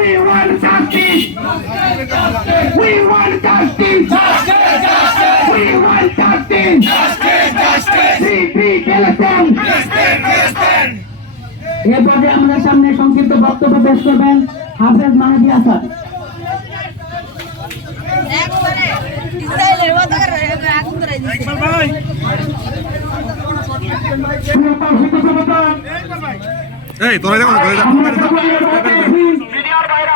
We want justice. We want justice. We want justice. Free, free Palestine. এ পর্যায়ে আমাদের সামনে সংক্ষিপ্ত বক্তব্য পেশ করবেন হাফেজ মাহাদি আসাদ এই তোরা যখন যা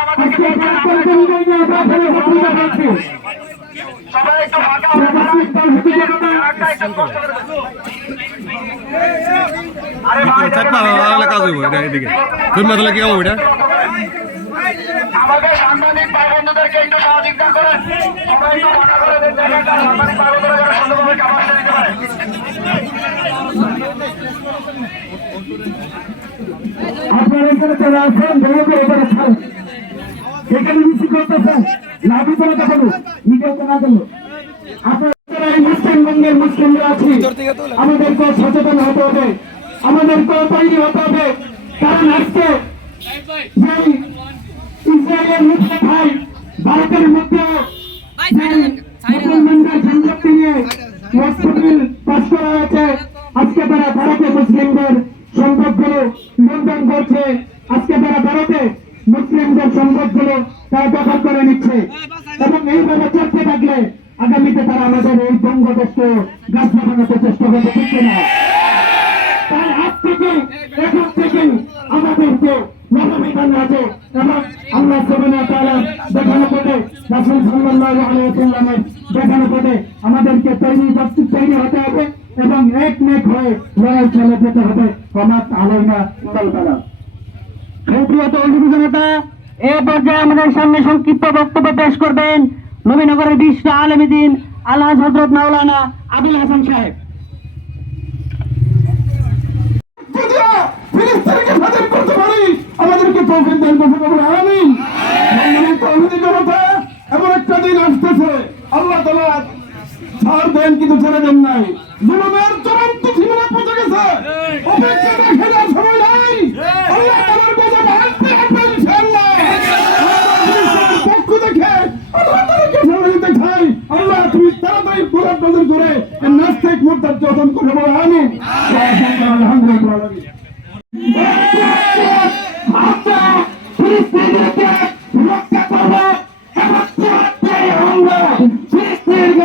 চারটা আলাদা কাজ হইব এটা এদিকে। তুমি মাথালে কি হব এটা? আমাদের সাংবাদিক ভাই বন্ধুদেরকে একটু সহযোগিতা করেন। সবাই একটু ফাঁকা করে দেন সাংবাদিক ভাই বন্ধুরা যেন সুন্দরভাবে কাভার দিতে পারে। আপনারা এখানে চলে আসেন দয়া করে সেখানে মিছিল করতেছেন লাভি করে দেখাবো নিজেকে না দিল আপনারা এই মুসলিমবঙ্গের মুসলিমরা আছি আমাদেরকে সচেতন হতে হবে আমাদেরকে তৈরি হতে হবে। কারণ আজকে ইসরায়েলের মুসলিম ভাই, ভারতের মধ্যে মুসলমানদের সংযুক্তি নিয়ে মুসলিম পাশ করা হয়েছে। আজকে তারা ভারতে মুসলিমদের সম্পদগুলো লুণ্ঠন করছে। আজকে তারা ভারতে সম্পদগুলো তারা দখল করে নিচ্ছে। এবং এইভাবে চলতে থাকলে আগামীতে তারা আমাদের এই বঙ্গদেশকে গাছ লাগানোতে চেষ্টা করবে, ঠিক না তাই আজ থেকে, এখন থেকে আমাদেরকে নববিধান আছে এবং তাআলা দেখানো রাসূল আলাইহি দেখানো আমাদেরকে তৈরি তৈরি হতে হবে এবং এক নেক হয়ে লড়াই যেতে হবে। কমাত তৌহিদি জনতা এ পর্যায়ে আমাদের সামনে সংক্ষিপ্ত বক্তব্য পেশ করবেন নবীনগরের বিশ্ব আলমীদিন আল্লাহ হজরত মাওলানা আবুল হাসান সাহেব। আমাদেরকে তৌফিক আসতেছে, আল্লাহ দেন কিন্তু ছেড়ে দেন নাই। জুলুমের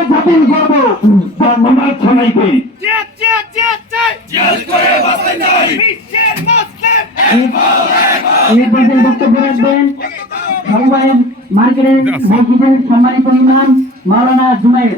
স্বাধীন করব ধন্যবাদ সবাইকে এই পর্যায়ে বক্তব্য রাখবেন মার্কেটের মসজিদের সম্মানিত ইমাম মাওলানা জুমাইর।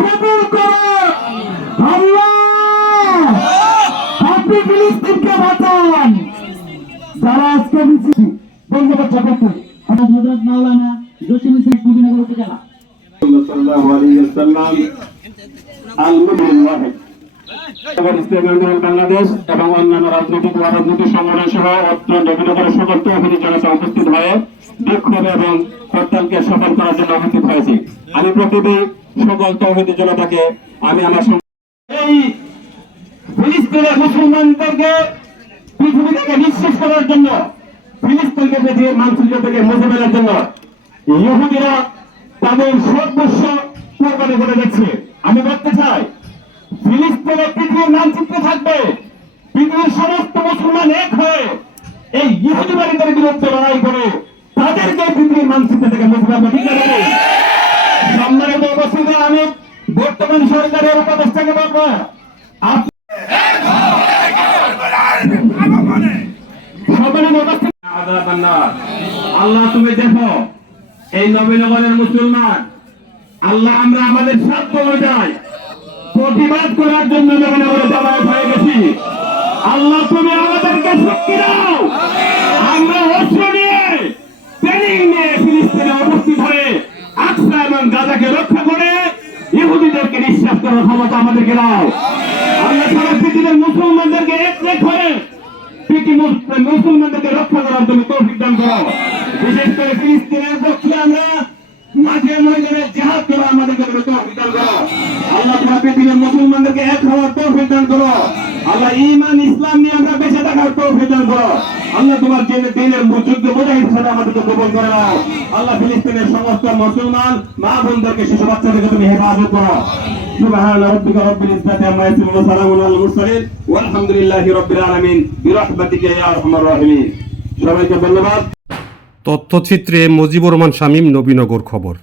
কবুল করে। আল্লাহ আপনি ফিলিস্তিনকে বাঁচান। যারা আজকে মিছিল ধন্যবাদ সকলকে আমার হজরত মাওলানা জসিম হোসেন নবীনগর উপজেলা। সাল্লাল্লাহু আলাইহি ওয়াসাল্লাম বাংলাদেশ এবং অন্যান্য রাজনৈতিক ও অরাজনৈতিক সংগঠন সহ অত্র নবীনগরের সকল তহবিলি জনতা উপস্থিত হয়ে বিক্ষোভ এবং হরতালকে সফল করার জন্য উপস্থিত হয়েছি। আমি প্রতিদিন সকল তহবিলি জনতাকে আমি আমার এই ফিলিস্তিনের মুসলমানদেরকে পৃথিবী থেকে নিঃশেষ করার জন্য, ফিলিস্তিনকে পৃথিবীর থেকে ফেলার জন্য ইহুদিরা তাদের সর্বস্ব করে আমি বলতে চাই পৃথিবীর থাকবে, পৃথিবীর সমস্ত মুসলমান এক হয়ে এই বিরুদ্ধে লড়াই করে তাদেরকে পৃথিবীর মানচিত্র থেকে মুছে ফেলবে ঠিক আছে সম্মানিত উপস্থিতি আমি বর্তমান সরকারের উপদেষ্টাকে বলব? আল্লাহ তুমি দেখো, এই নবীনগরের মুসলমান। আল্লাহ আমরা আমাদের সাধ্য অনুযায়ী প্রতিবাদ করার জন্য নবীনগরে জমায়েত হয়ে গেছি। আল্লাহ তুমি আমাদেরকে শক্তি দাও। আমরা অস্ত্র নিয়ে ট্রেনিং নিয়ে ফিলিস্তিনে উপস্থিত হয়ে আকসা এবং গাজাকে রক্ষা করার ক্ষমতা আমাদেরকে দাও। আল্লাহ সারা পৃথিবীর মুসলমানদেরকে এক পৃথিবী মুসলমানদেরকে রক্ষা করার জন্য তৌফিক দান করো। বিশেষ করে ফিলিস্তিনের পক্ষে আমরা করা করো। করো। করো। করে আল্লাহ ফিলিস্তিনের সমস্ত মুসলমান মা বোনদেরকে শিশু বাচ্চাদেরকে তুমি হেফাজত করো। سبحان ربك رب العزة عما يصفون وسلام على المرسلين والحمد لله رب العالمين برحمتك يا ارحم الراحمين সবাইকে ধন্যবাদ তথ্যচিত্রে মজিবুর রহমান শামীম নবীনগর খবর